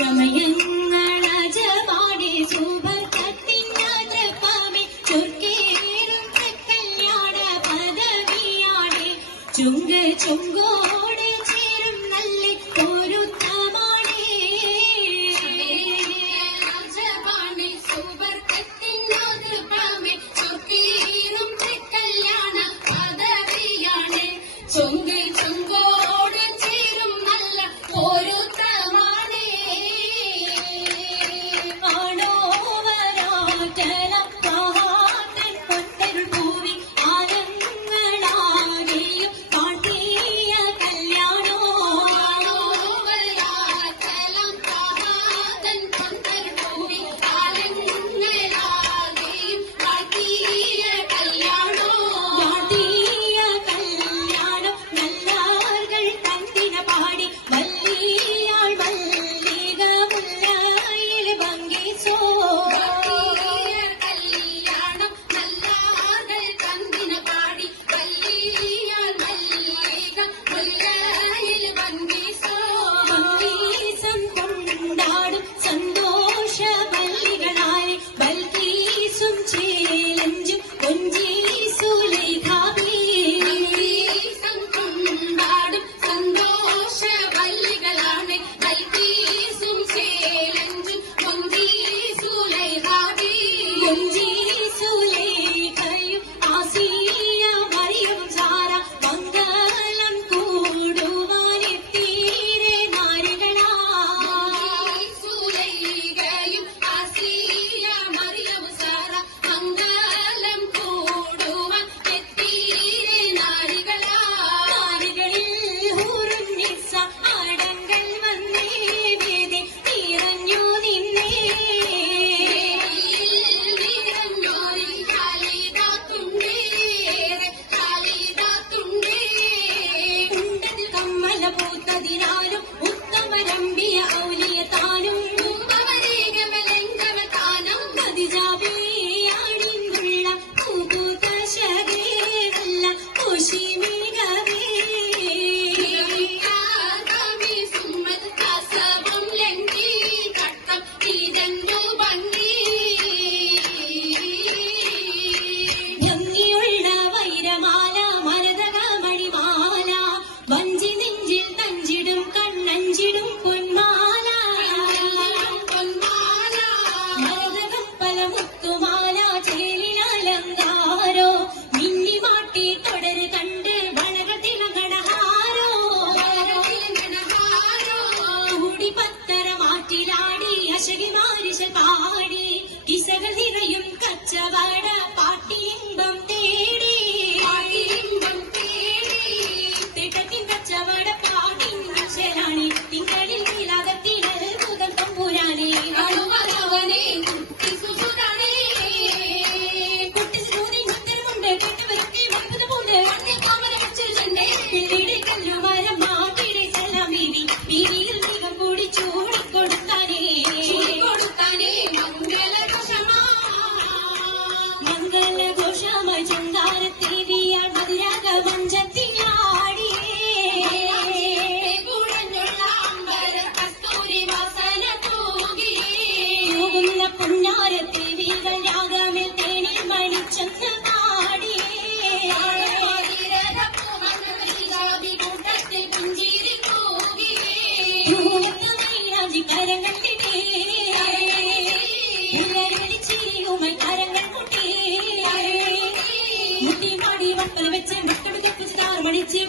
സമയങ്ങളാജപാടെ സുഭർക്കത്തിനാദ്രപ്പാമെ ചൊർക്കേറും കല്യാണ പദവിയാടെ ചുങ്ക് ചുങ്കോട് ചേരും നല്ല പൊരുത്തമാണേ രാജപാടെ സുഭർക്കത്തിനാദ്രപ്പാമെ ചൊർക്കേറും കല്യാണ പദവിയാടെ ചുങ്ക് ചുങ്കോട് ചേരും നല്ല പൊരുത്തമാണേ പാടി കിസകൾ നിറയും കച്ചവട പാട്ടിയിമ്പം തേടി തിട്ടത്തിൻ കച്ചവട പാട്ടിൻ ശരാണി തിങ്കളിൽ നീലാകത്തിൽ അത്ഭുതം തമ്പുരാനെ അണുവരവനെ കുട്ടിസുസുരാണേ കുട്ടിസുതി മുത്തരമുണ്ട് കെട്ടവരൊക്കെ അത്ഭുതമുണ്ട് കാമന വച്ചെന്നെ പിന്നീട് കല്ലുമരം മാറ്റിടെ ചെല്ലാം വീതിയിൽ ദൈവം കൂടി ചൂടിക്കൊടുത്താനേ മംഗളഘോഷമായി ചങ്കാരത്തേവിയാൾ മധുരാഗ മഞ്ചത്തിയാടിയുള്ള പുന്നാരത്തേവികൾ രാഗമിൽ തേനിൽ മണിച്ചെന്ന് കൂട്ടത്തിൽ പുഞ്ചിരി കൂകി കരങ്ങൾ കരങ്ങൾ മുട്ടി മുട്ടി മാടി വട്ടൽ വെച്ച് മക്കളുടെ മണിച്ച്